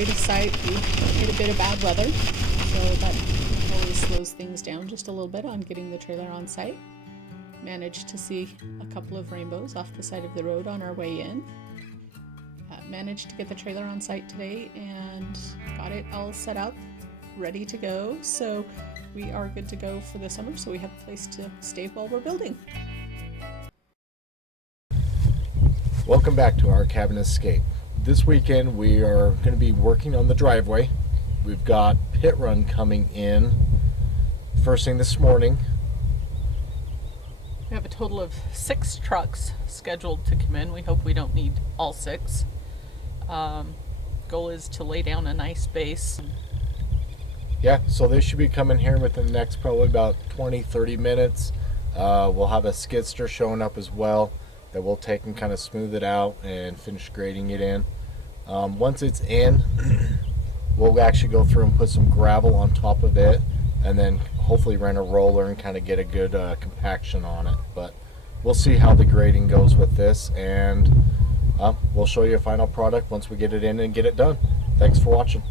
way to site, we hit a bit of bad weather, so that always slows things down just a little bit on getting the trailer on site. Managed to see a couple of rainbows off the side of the road on our way in. Managed to get the trailer on site today and got it all set up, ready to go. So we are good to go for the summer, so we have a place to stay while we're building. Welcome back to our cabin escape. This weekend we are going to be working on the driveway. We've got pit run coming in first thing this morning. We have a total of 6 trucks scheduled to come in. We hope we don't need all 6. Goal is to lay down a nice base. Yeah, so they should be coming here within the next probably about 20-30 minutes. We'll have a skidster showing up as well that we'll take and kind of smooth it out and finish grading it in. Once it's in, we'll actually go through and put some gravel on top of it and then hopefully run a roller and kind of get a good compaction on it. But we'll see how the grading goes with this, and we'll show you a final product once we get it in and get it done. Thanks for watching.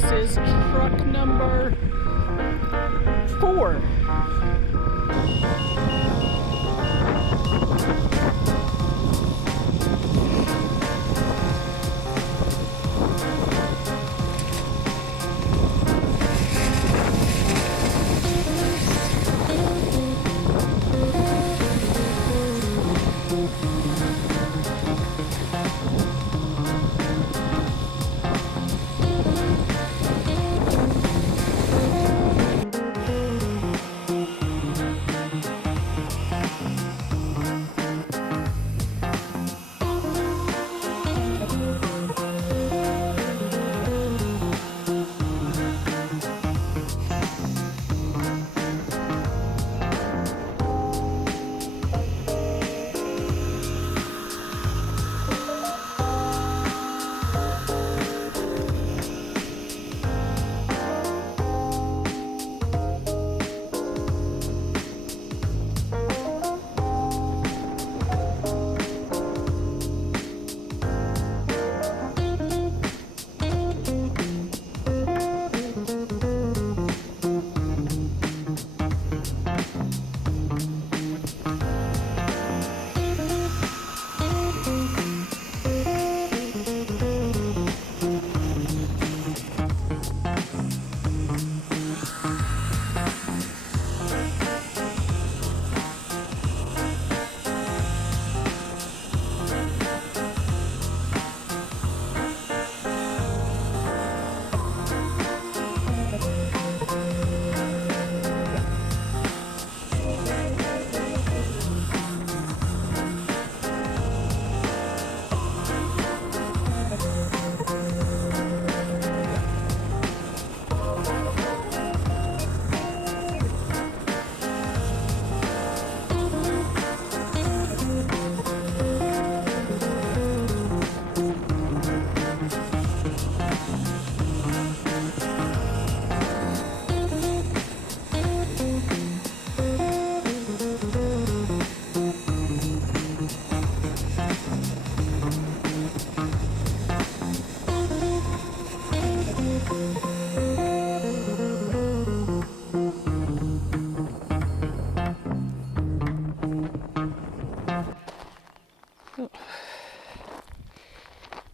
This is truck number 4.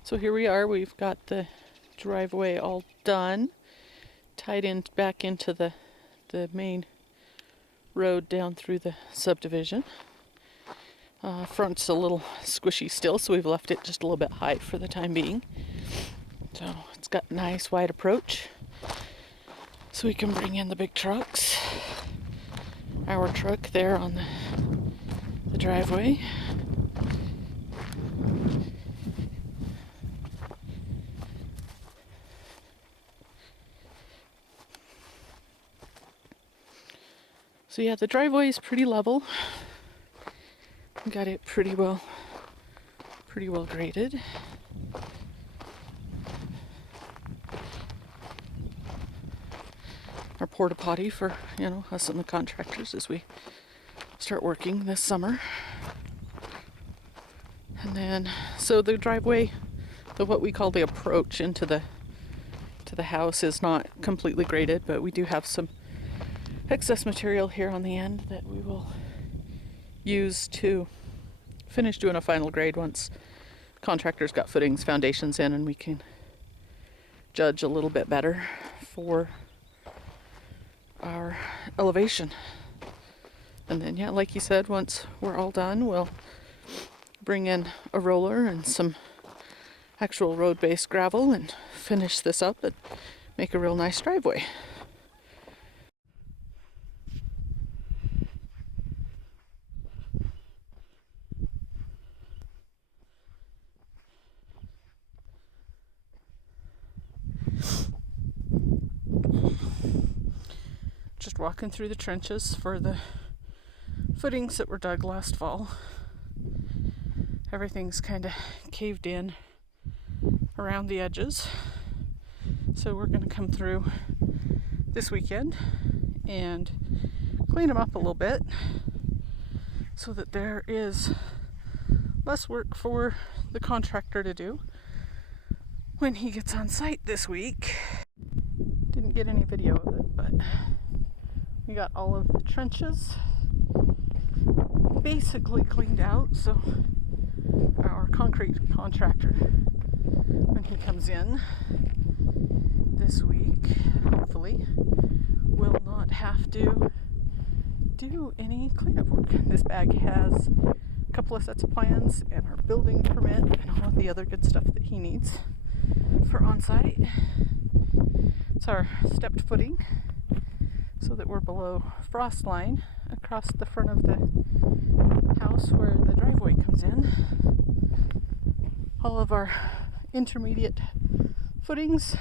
So here we are, we've got the driveway all done, tied in back into the main road down through the subdivision. Front's a little squishy still, so we've left it just a little bit high for the time being. So it's got nice wide approach, so we can bring in the big trucks. Our truck there on the driveway. So yeah, the driveway is pretty level. Got it pretty well graded. Our porta potty for, us and the contractors as we start working this summer. And then, so the driveway, what we call the approach into the house is not completely graded, but we do have some excess material here on the end that we will use to finish doing a final grade once contractors got footings, foundations in, and we can judge a little bit better for our elevation. And then, yeah, like you said, once we're all done, we'll bring in a roller and some actual road-based gravel and finish this up and make a real nice driveway. Just walking through the trenches for the footings that were dug last fall. Everything's kind of caved in around the edges. So we're going to come through this weekend and clean them up a little bit so that there is less work for the contractor to do when he gets on site this week. didn't get any video of it, but we got all of the trenches basically cleaned out. So our concrete contractor, when he comes in this week, hopefully, will not have to do any cleanup work. This bag has a couple of sets of plans and our building permit and all of the other good stuff that he needs for on-site. It's our stepped footing so that we're below frost line across the front of the house where the driveway comes in. All of our intermediate footings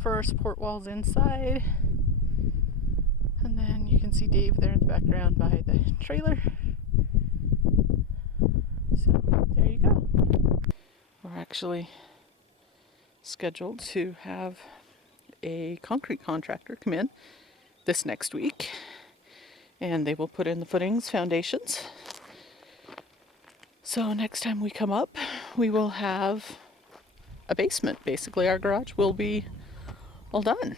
for our support walls inside. And then you can see Dave there in the background by the trailer. So there you go. We're actually scheduled to have a concrete contractor come in this next week, and they will put in the footings, foundations. So next time we come up, we will have a basement. Basically, our garage will be all done.